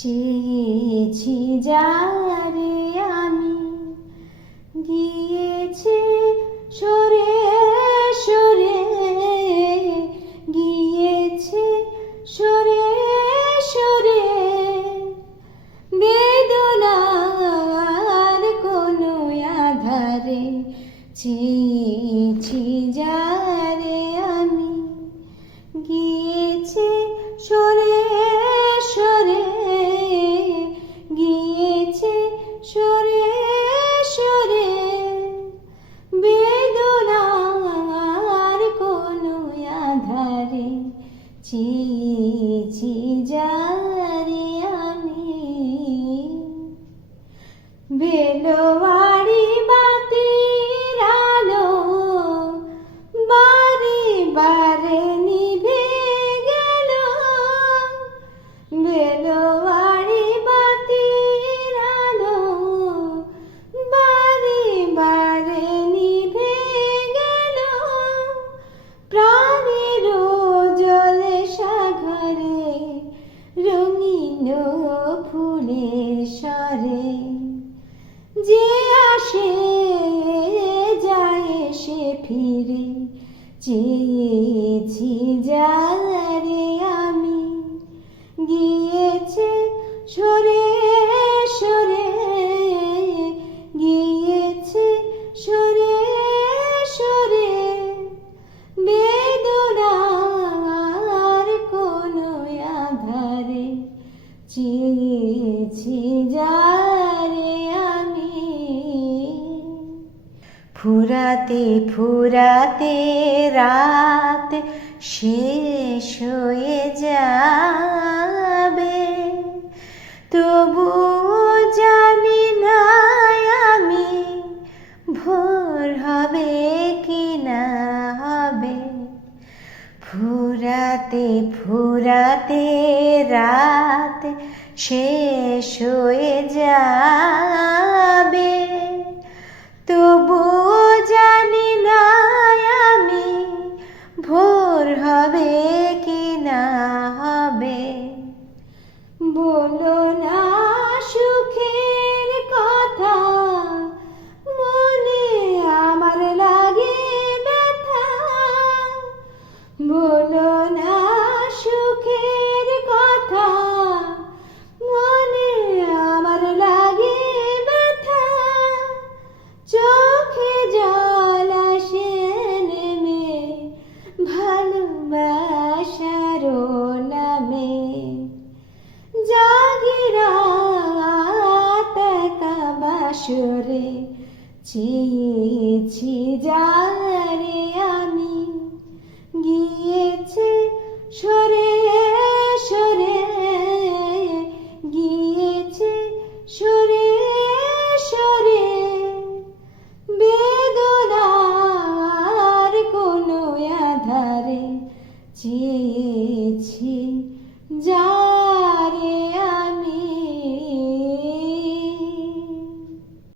চেয়েছি যারে আমি, গিয়েছে সরে সরে, গিয়েছে সরে সরে। বেদনার কোনো আধারে চেয়েছি যারে আমি, গিয়েছে সরে সরে, গিয়েছে সরে সরে। বেদনার কোনো আধারে চেয়েছি যারে আমি। বেলোয়ারি বাতির আলো বারে বারে নিভে গেল, বেলোয়ারি বাতির আলো বারে বারে নিভে গেল। প্রাণের জলে সাগরে রঙিন ফুলের স্বরে, যে আসে যায় সে ফিরে। চেয়েছি যারে আমি, গিয়েছে সরে সরে, গিয়েছে সরে সরে। বেদনার কোনো আধারে চেয়েছি যারে আমি। ফুরাতে ফুরাতে রাত শেষ হয়ে যাবে, তবুও জানি না আমি ভোর হবে কি না হবে। ফুরাতে ফুরাতে রাত শেষ হয়ে যাবে, তবুও জানি না আমি ভোর হবে কি না হবে। বলো না সুখের কথা, মনে আমার লাগে ব্যথা। বলো না সুখের কথা, মনে আমার লাগে ব্যথা। চোখে জল আসে নেমে ভালোবাসার নামে, জাগি রাত একা বাসরে। চেয়েছি যারে আমি, গিয়েছে সরে সরে, গিয়েছে সরে সরে। বেদনার কোনো আধারে চেয়েছি যা